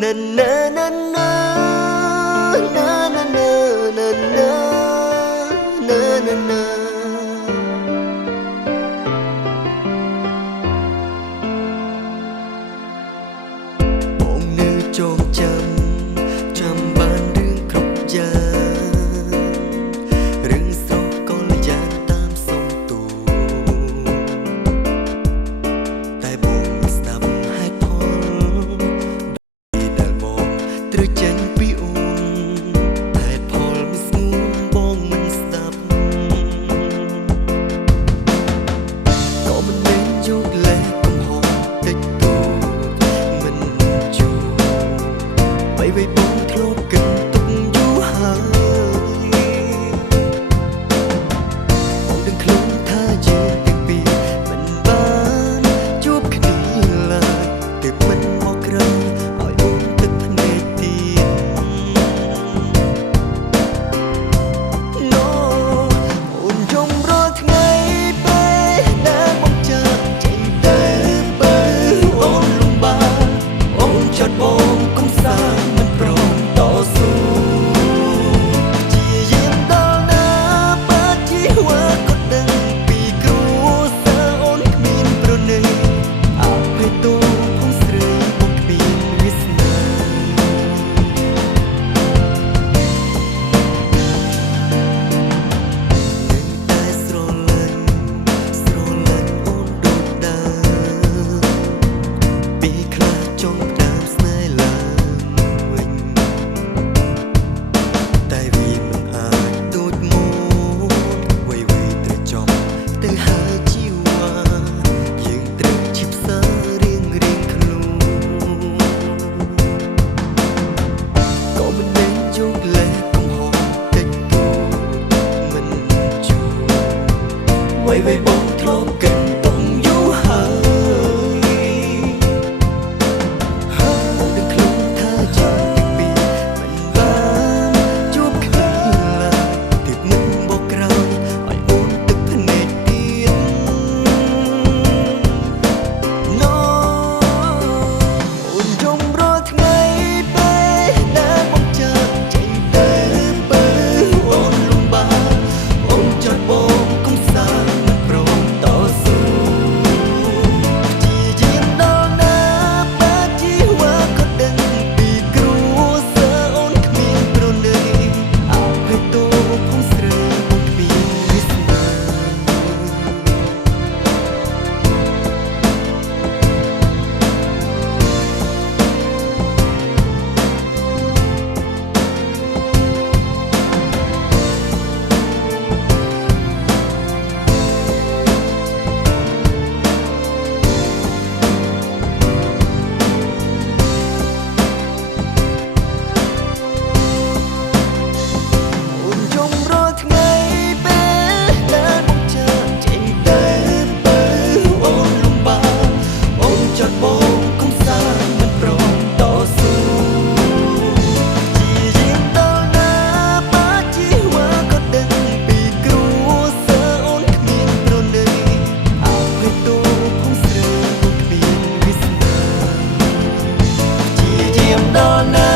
na na na na na na na na na na na បងនៅចងចាំបានរឿងគ្រប់យ៉ាងរឿងស្រស់ក៏លយ៉ាងតាមសំទូតែបងស្ដាប់ហេតុផលដែលបងត្រូវចេញពីអូនហេតុផលមិនស្ងួនបងមិនស្ដាប់ក៏មិនមែនយកលេសកំហុសតិចតួចមិនជួវៃបងធ្លាប់គិតទុកយូរហើយបងដឹងខ្លួនថាយើងទាំងពីរមិនបានជួបគ្នាឡើយទើបមិនមកក្រៅឲ្យអូនទឹកភ្នែកទៀត No អូនយំរាល់ថ្ងៃពេលដែលមកចាក់ចេញទៅបើអូនលំបាកអូនចត់បងកុំសាមិនព្រមតស៊ូជាយាមដល់ណាបើជីវ៉ាក៏ដឹងពីគ្រួសារអូនគ្មានប្រណីអភ័យទោសផងស្រីបងគ្មានវាសនាតែស្រឡាញ់អូនដូចដើមពេលខ្លះចង់ផ្ដើមស្នេហ៍ឡើងវិញតែវាមិនអាចដូចមកវៃត្រូវចប់ទៅហើយជីវ៉ាយើងត្រូវជីផ្សាររៀងខ្លួនក៏មិនមែនយកលេសកំហុសតិចតួចមិនជួវៃបងធ្លាប់គិតទុំយូរហើយបងដឹងខ្លួនថាយើងទាំងពីរមិនបានជួបគ្នាឡើយទើបមិនមកក្រោយឲ្យអូនទឹកភ្នែកទៀត No អូនយំរាល់ថ្ងៃពេលដែលមកចាក់ចេញទៅបើអូនលំបាកអូនចត់បងកុំសាមិនព្រមតស៊ូជាយាមដល់ណាបើជីវ៉ាក៏ដឹងពីគ្រួសារអូនគ្មានប្រណីអភ័យទោសផងស្រីបងគ្មានវាសនា អូនយំរាល់ថ្ងៃពេលដែលមកចាក់ចេញទៅបើអូនលំបាកអូនចត់បងកុំសាមិនព្រមតស៊ូជាយាមដល់ណាបើជីវ៉ាក៏ដឹងពីគ្រួសារអូនគ្មានប្រណីអភ័យទោសផងស្រីបងគ្មានវាសនាជាយាមដល់ណា